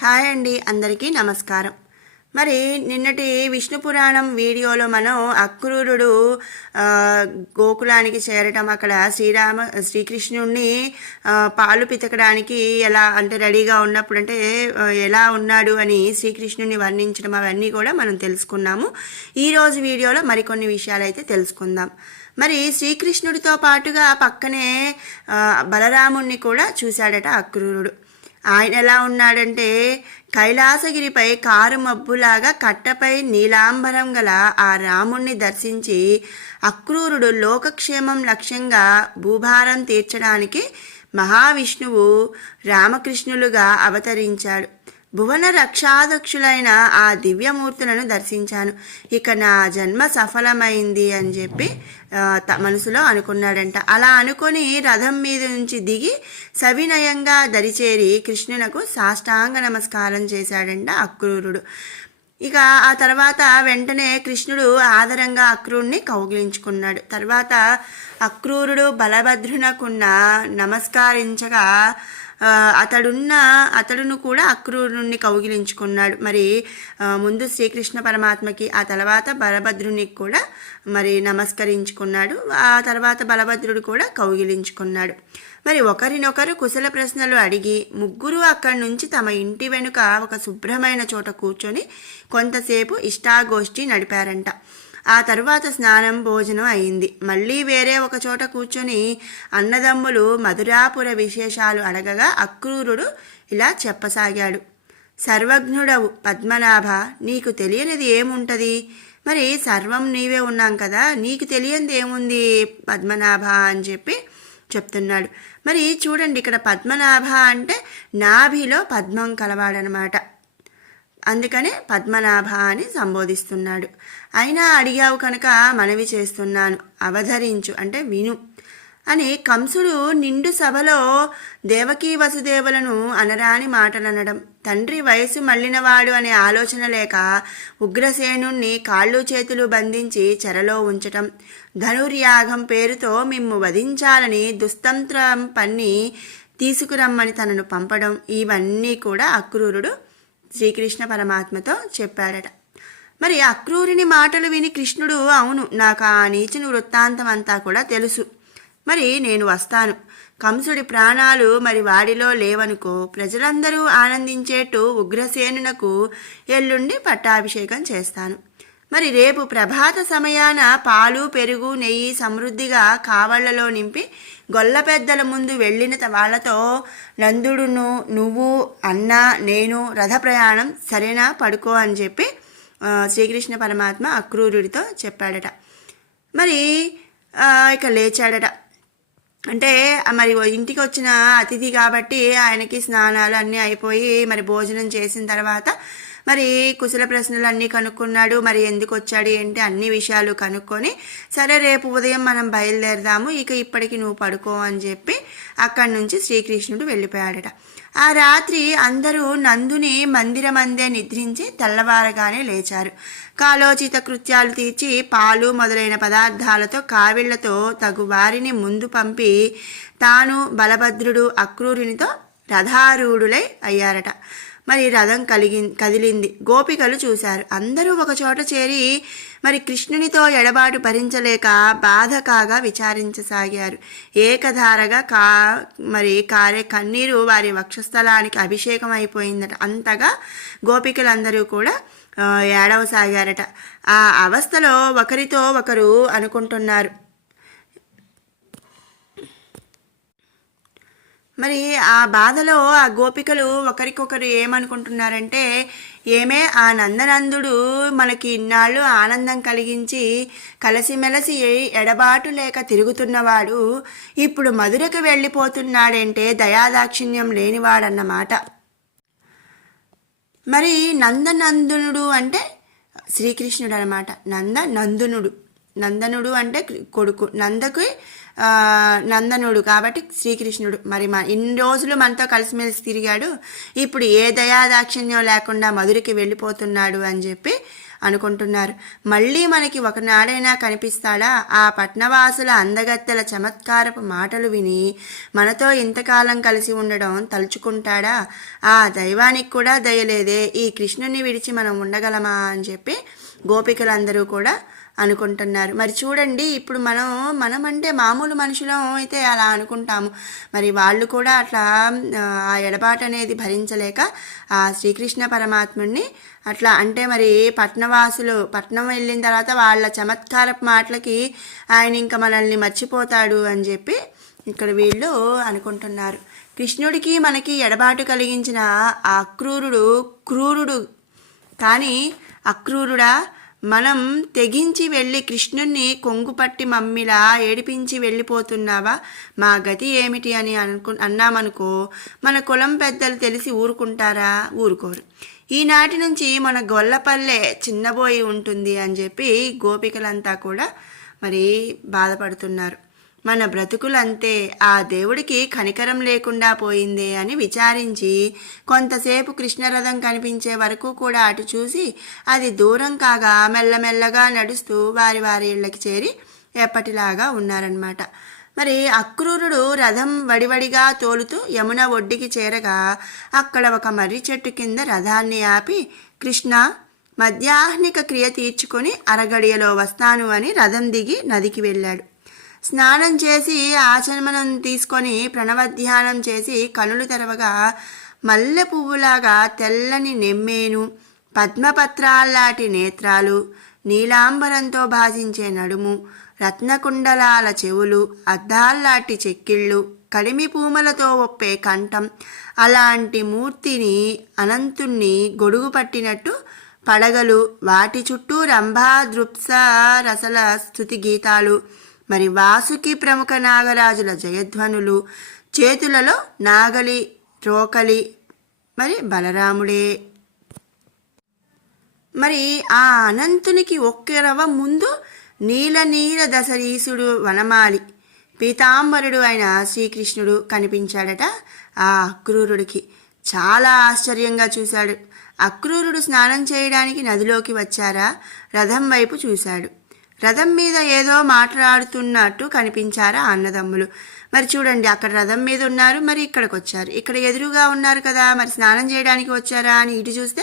Hi అండి, అందరికీ నమస్కారం. మరి నిన్నటి విష్ణు పురాణం వీడియోలో మనం అక్రూరుడు గోకులానికి చేరటం, అక్కడ శ్రీకృష్ణుడిని పాలు పితకడానికి ఎలా అంటే రెడీగా ఉన్నప్పుడు అంటే ఎలా ఉన్నాడు అని శ్రీకృష్ణుడిని వర్ణించడం అవన్నీ కూడా మనం తెలుసుకున్నాము. ఈరోజు వీడియోలో మరికొన్ని విషయాలు అయితే తెలుసుకుందాం. మరి శ్రీకృష్ణుడితో పాటుగా పక్కనే బలరాముణ్ణి కూడా చూశాడట అక్రూరుడు. ఆయన ఎలా ఉన్నాడంటే కైలాసగిరిపై కారు మబ్బులాగా కట్టపై నీలాంబరం గల ఆ రాముణ్ణి దర్శించి అక్రూరుడు లోకక్షేమం లక్ష్యంగా భూభారం తీర్చడానికి మహావిష్ణువు రామకృష్ణులుగా అవతరించాడు. భువన రక్షాదక్షులైన ఆ దివ్యమూర్తులను దర్శించాను, ఇక నా జన్మ సఫలమైంది అని చెప్పి మనసులో అనుకున్నాడంట. అలా అనుకొని రథం మీద నుంచి దిగి సవినయంగా దరిచేరి కృష్ణునకు సాష్టాంగ నమస్కారం చేశాడంట అక్రూరుడు. ఇక ఆ తర్వాత వెంటనే కృష్ణుడు ఆదరంగా అక్రూరుని కౌగిలించుకున్నాడు. తర్వాత అక్రూరుడు బలభద్రునకున్న నమస్కరించగా అతడును కూడా అక్రూరుని కౌగిలించుకున్నాడు. మరి ముందు శ్రీకృష్ణ పరమాత్మకి, ఆ తర్వాత బలభద్రునికి కూడా మరి నమస్కరించుకున్నాడు. ఆ తర్వాత బలభద్రుడు కూడా కౌగిలించుకున్నాడు. మరి ఒకరినొకరు కుశల ప్రశ్నలు అడిగి ముగ్గురు అక్కడి నుంచి తమ ఇంటి వెనుక ఒక శుభ్రమైన చోట కూర్చొని కొంతసేపు ఇష్టాగోష్ఠి నడిపారంట. ఆ తరువాత స్నానం, భోజనం అయింది. మళ్ళీ వేరే ఒక చోట కూర్చొని అన్నదమ్ములు మధురాపుర విశేషాలు అడగగా అక్రూరుడు ఇలా చెప్పసాగాడు. సర్వజ్ఞుడవు పద్మనాభ, నీకు తెలియనిది ఏముంటుంది? మరి సర్వం నీవే ఉన్నాం కదా, నీకు తెలియంది ఏముంది పద్మనాభ అని చెప్పి చెప్తున్నాడు. మరి చూడండి, ఇక్కడ పద్మనాభ అంటే నాభిలో పద్మం కలవాడనమాట. అందుకనే పద్మనాభ అని సంబోధిస్తున్నాడు. అయినా అడిగావు కనుక మనవి చేస్తున్నాను, అవధరించు అంటే విను అని కంసుడు నిండు సభలో దేవకీ వసుదేవులను అనరాని మాటలనడం, తండ్రి వయసు మళ్ళినవాడు అనే ఆలోచన లేక ఉగ్రసేనుణ్ణి కాళ్ళు చేతులు బంధించి చెరలో ఉంచటం, ధనుర్యాగం పేరుతో మిమ్ము వధించాలని దుస్తంత్రం పన్ని తీసుకురమ్మని తనను పంపడం, ఇవన్నీ కూడా అక్రూరుడు శ్రీకృష్ణ పరమాత్మతో చెప్పాడట. మరి అక్రూరుని మాటలు విని కృష్ణుడు, అవును, నాకు ఆ నీచుని వృత్తాంతం అంతా కూడా తెలుసు, మరి నేను వస్తాను. కంసుడి ప్రాణాలు మరి వాడిలో లేవనుకో, ప్రజలందరూ ఆనందించేట్టు ఉగ్రసేనునకు ఎల్లుండి పట్టాభిషేకం చేస్తాను. మరి రేపు ప్రభాత సమయాన పాలు, పెరుగు, నెయ్యి సమృద్ధిగా కావళ్లలో నింపి గొల్ల పెద్దల ముందు వెళ్ళిన వాళ్లతో నందుడును, నువ్వు, అన్న, నేను రథ ప్రయాణం, సరేనా, పడుకో అని చెప్పి శ్రీకృష్ణ పరమాత్మ అక్రూరుడితో చెప్పాడట. మరి ఇక లేచాడట. అంటే మరి ఇంటికి వచ్చిన అతిథి కాబట్టి ఆయనకి స్నానాలు అన్నీ అయిపోయి మరి భోజనం చేసిన తర్వాత మరి కుశల ప్రశ్నలు అన్నీ కనుక్కున్నాడు. మరి ఎందుకు వచ్చాడు ఏంటి అన్ని విషయాలు కనుక్కొని, సరే రేపు ఉదయం మనం బయలుదేరదాము, ఇక ఇప్పటికి నువ్వు పడుకో అని చెప్పి అక్కడి నుంచి శ్రీకృష్ణుడు వెళ్ళిపోయాడట. ఆ రాత్రి అందరూ నందుని మందిరమందే నిద్రించి తెల్లవారగానే లేచారు. కాలోచిత కృత్యాలు తీర్చి పాలు మొదలైన పదార్థాలతో కావిళ్లతో తగు వారిని ముందు పంపి తాను బలభద్రుడు అక్రూరునితో రథారూఢులై అయ్యారట. మరి రథం కదిలింది. గోపికలు చూశారు. అందరూ ఒక చోట చేరి మరి కృష్ణునితో ఎడబాటు భరించలేక బాధ కాగా విచారించసాగారు. ఏకధారగా కారే కన్నీరు వారి వక్షస్థలానికి అభిషేకం అయిపోయిందట. అంతగా గోపికలందరూ కూడా ఏడవసాగారట. ఆ అవస్థలో ఒకరితో ఒకరు అనుకుంటున్నారు. మరి ఆ బాధలో ఆ గోపికలు ఒకరికొకరు ఏమనుకుంటున్నారంటే, ఏమే ఆ నందనందుడు మనకి ఇన్నాళ్ళు ఆనందం కలిగించి కలిసిమెలసి ఎడబాటు లేక తిరుగుతున్నవాడు ఇప్పుడు మధురకు వెళ్ళిపోతున్నాడంటే దయాదాక్షిణ్యం లేనివాడన్నమాట. మరి నందనందనుడు అంటే శ్రీకృష్ణుడు అనమాట. నందనుడు అంటే కొడుకు, నందకి నందనుడు కాబట్టి శ్రీకృష్ణుడు మరి ఇన్ని రోజులు మనతో కలిసిమెలిసి తిరిగాడు, ఇప్పుడు ఏ దయాదాక్షిణ్యం లేకుండా మధురికి వెళ్ళిపోతున్నాడు అని చెప్పి అనుకుంటున్నారు. మళ్ళీ మనకి ఒకనాడైనా కనిపిస్తాడా? ఆ పట్నవాసుల అందగత్తెల చమత్కారపు మాటలు విని మనతో ఇంతకాలం కలిసి ఉండడం తలుచుకుంటాడా? ఆ దైవానికి కూడా దయలేదే, ఈ కృష్ణుని విడిచి మనం ఉండగలమా అని చెప్పి గోపికలందరూ కూడా అనుకుంటున్నారు. మరి చూడండి, ఇప్పుడు మనం అంటే మామూలు మనుషులం అయితే అలా అనుకుంటాము, మరి వాళ్ళు కూడా అట్లా ఆ ఎడబాటు అనేది భరించలేక ఆ శ్రీకృష్ణ పరమాత్ముడిని అట్లా అంటే మరి పట్నం వెళ్ళిన తర్వాత వాళ్ళ చమత్కారపు మాటలకి ఆయన ఇంకా మనల్ని మర్చిపోతాడు అని చెప్పి ఇక్కడ వీళ్ళు అనుకుంటున్నారు. కృష్ణుడికి మనకి ఎడబాటు కలిగించిన ఆ క్రూరుడు కానీ అక్రూరుడా, మనం తెగించి వెళ్ళి కృష్ణుణ్ణి కొంగుపట్టి మమ్మిలా ఏడిపించి వెళ్ళిపోతున్నావా, మా గతి ఏమిటి అని అన్నామనుకో, మన కులం పెద్దలు తెలిసి ఊరుకుంటారా? ఊరుకోరు. ఈనాటి నుంచి మన గొల్లపల్లె చిన్నబోయి ఉంటుంది అని చెప్పి గోపికలంతా కూడా మరి బాధపడుతున్నారు. మన బ్రతుకులంతే, ఆ దేవుడికి కనికరం లేకుండా పోయిందే అని విచారించి కొంతసేపు కృష్ణరథం కనిపించే వరకు కూడా అటు చూసి అది దూరం కాగా మెల్లమెల్లగా నడుస్తూ వారి ఇళ్ళకి చేరి ఎప్పటిలాగా ఉన్నారనమాట. మరి అక్రూరుడు రథం వడివడిగా తోలుతూ యమున ఒడ్డుకి చేరగా అక్కడ ఒక మర్రి చెట్టు కింద రథాన్ని ఆపి, కృష్ణ, మధ్యాహ్నిక క్రియ తీర్చుకొని అరగడియలో వస్తాను అని రథం దిగి నదికి వెళ్ళాడు. స్నానం చేసి ఆచమనం తీసుకొని ప్రణవధ్యానం చేసి కనులు తెరవగా మల్లె పువ్వులాగా తెల్లని నెమ్మేను, పద్మపత్రాల్లాటి నేత్రాలు, నీలాంబరంతో భాసించే నడుము, రత్నకుండలాల చెవులు, అద్దాల్లాంటి చెక్కిళ్ళు, కడిమి పూమలతో ఒప్పే కంఠం, అలాంటి మూర్తిని అనంతుణ్ణి గొడుగు పట్టినట్టు పడగలు, వాటి చుట్టూ రంభా దృప్స రసల స్తుతి గీతాలు, మరి వాసుకి ప్రముఖ నాగరాజుల జయధ్వనులు, చేతులలో నాగలి రోకలి మరి బలరాముడే. మరి ఆ అనంతునికి ఒక్కరవ ముందు నీల దశరీసుడు వనమాలి పీతాంబరుడు అయిన శ్రీకృష్ణుడు కనిపించాడట. ఆ అక్రూరుడికి చాలా ఆశ్చర్యంగా చూశాడు. అక్రూరుడు స్నానం చేయడానికి నదిలోకి వచ్చారా? రథం వైపు చూశాడు. రథం మీద ఏదో మాట్లాడుతున్నట్టు కనిపించారా అన్నదమ్ములు. మరి చూడండి, అక్కడ రథం మీద ఉన్నారు, మరి ఇక్కడికి వచ్చారు, ఇక్కడ ఎదురుగా ఉన్నారు కదా, మరి స్నానం చేయడానికి వచ్చారా అని ఇటు చూస్తే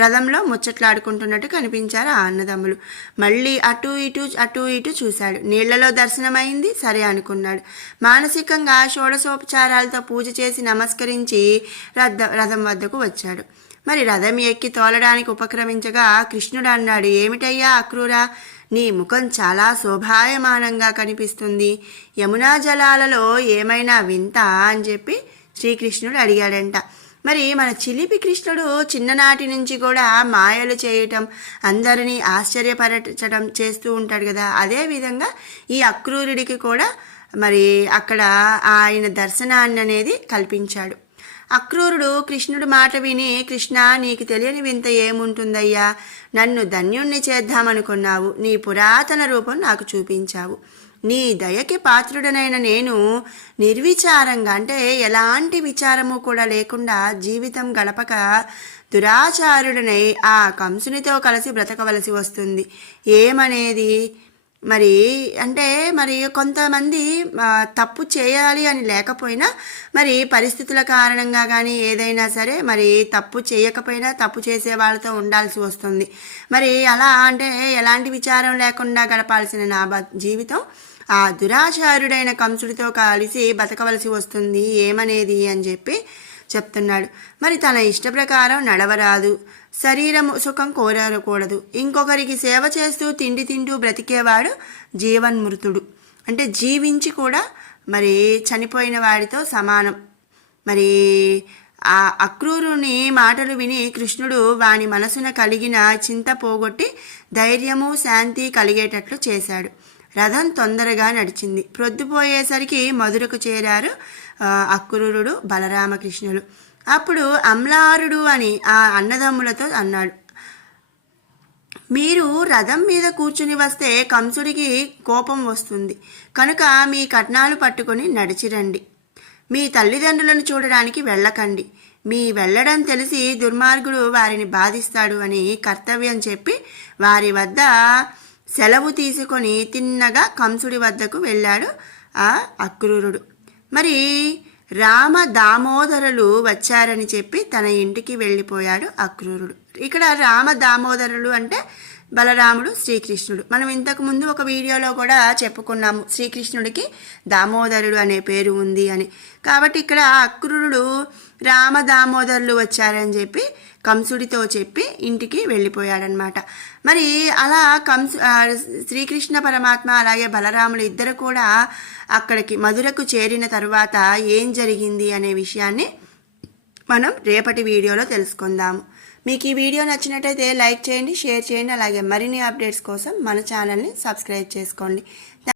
రథంలో ముచ్చట్లాడుకుంటున్నట్టు కనిపించారు ఆ అన్నదమ్ములు. మళ్ళీ అటు ఇటు చూశాడు. నీళ్లలో దర్శనమైంది, సరే అనుకున్నాడు. మానసికంగా షోడశోపచారాలతో పూజ చేసి నమస్కరించి రథం వద్దకు వచ్చాడు. మరి రథం ఎక్కి తోలడానికి ఉపక్రమించగా కృష్ణుడు అన్నాడు, ఏమిటయ్యా అక్రూరా, నీ ముఖం చాలా శోభాయమానంగా కనిపిస్తుంది, యమునా జలాలలో ఏమైనా వింత అని చెప్పి శ్రీకృష్ణుడు అడిగాడంట. మరి మన చిలిపి కృష్ణుడు చిన్ననాటి నుంచి కూడా మాయలు చేయటం, అందరినీ ఆశ్చర్యపరచడం చేస్తూ ఉంటాడు కదా, అదేవిధంగా ఈ అక్రూరుడికి కూడా మరి అక్కడ ఆయన దర్శనాన్ని అనేది కల్పించాడు. అక్రూరుడు కృష్ణుడి మాట విని, కృష్ణ, నీకు తెలియని వింత ఏముంటుందయ్యా, నన్ను ధన్యుణ్ణి చేద్దామనుకున్నావు, నీ పురాతన రూపం నాకు చూపించావు, నీ దయకి పాత్రుడనైన నేను నిర్విచారంగా అంటే ఎలాంటి విచారము కూడా లేకుండా జీవితం గడపక దురాచారుడనై ఆ కంసునితో కలిసి బ్రతకవలసి వస్తుంది. ఏమనేది మరి అంటే మరి కొంతమంది తప్పు చేయాలి అని లేకపోయినా మరి పరిస్థితుల కారణంగా కానీ ఏదైనా సరే మరి తప్పు చేయకపోయినా తప్పు చేసే వాళ్ళతో ఉండాల్సి వస్తుంది. మరి అలా అంటే ఎలాంటి విచారం లేకుండా గడపాల్సిన నా జీవితం ఆ దురాచారుడైన కంసుడితో కలిసి బతకవలసి వస్తుంది, ఏమనేది అని చెప్పి చెప్తున్నాడు. మరి తన ఇష్ట ప్రకారం నడవరాదు, శరీరం సుఖం కోరకూడదు, ఇంకొకరికి సేవ చేస్తూ తిండి తింటూ బ్రతికేవాడు జీవన్మృతుడు, అంటే జీవించి కూడా మరి చనిపోయిన వాడితో సమానం. మరి ఆ అక్రూరుని మాటలు విని కృష్ణుడు వాని మనసున కలిగిన చింత పోగొట్టి ధైర్యము శాంతి కలిగేటట్లు చేశాడు. రథం తొందరగా నడిచింది. ప్రొద్దుపోయేసరికి మధురకు చేరారు అక్రూరుడు బలరామకృష్ణులు. అప్పుడు అమ్లారుడు అని ఆ అన్నదమ్ములతో అన్నాడు, మీరు రథం మీద కూర్చుని వస్తే కంసుడికి కోపం వస్తుంది కనుక మీ కట్నాలు పట్టుకొని నడిచిరండి. మీ తల్లిదండ్రులను చూడడానికి వెళ్ళకండి. మీ వెళ్ళడం తెలిసి దుర్మార్గుడు వారిని బాధిస్తాడు అని కర్తవ్యం చెప్పి వారి వద్ద సెలవు తీసుకొని తిన్నగా కంసుడి వద్దకు వెళ్ళాడు ఆ అక్రూరుడు. మరి రామ దామోదరులు వచ్చారని చెప్పి తన ఇంటికి వెళ్ళిపోయాడు అక్రూరుడు. ఇక్కడ రామ దామోదరులు అంటే బలరాముడు, శ్రీకృష్ణుడు. మనం ఇంతకు ముందు ఒక వీడియోలో కూడా చెప్పుకున్నాము శ్రీకృష్ణుడికి దామోదరుడు అనే పేరు ఉంది అని. కాబట్టి ఇక్కడ అక్రూరుడు రామ దామోదరులు వచ్చారని చెప్పి కంసుడితో చెప్పి ఇంటికి వెళ్ళిపోయాడనమాట. మరి అలా శ్రీకృష్ణ పరమాత్మ అలాగే బలరాముడు ఇద్దరు కూడా అక్కడికి మధురకు చేరిన తరువాత ఏం జరిగింది అనే విషయాన్ని మనం రేపటి వీడియోలో తెలుసుకుందాము. మీకు ఈ వీడియో నచ్చినట్టయితే లైక్ చేయండి, షేర్ చేయండి. అలాగే మరిన్ని అప్డేట్స్ కోసం మన ఛానల్ని సబ్స్క్రైబ్ చేసుకోండి.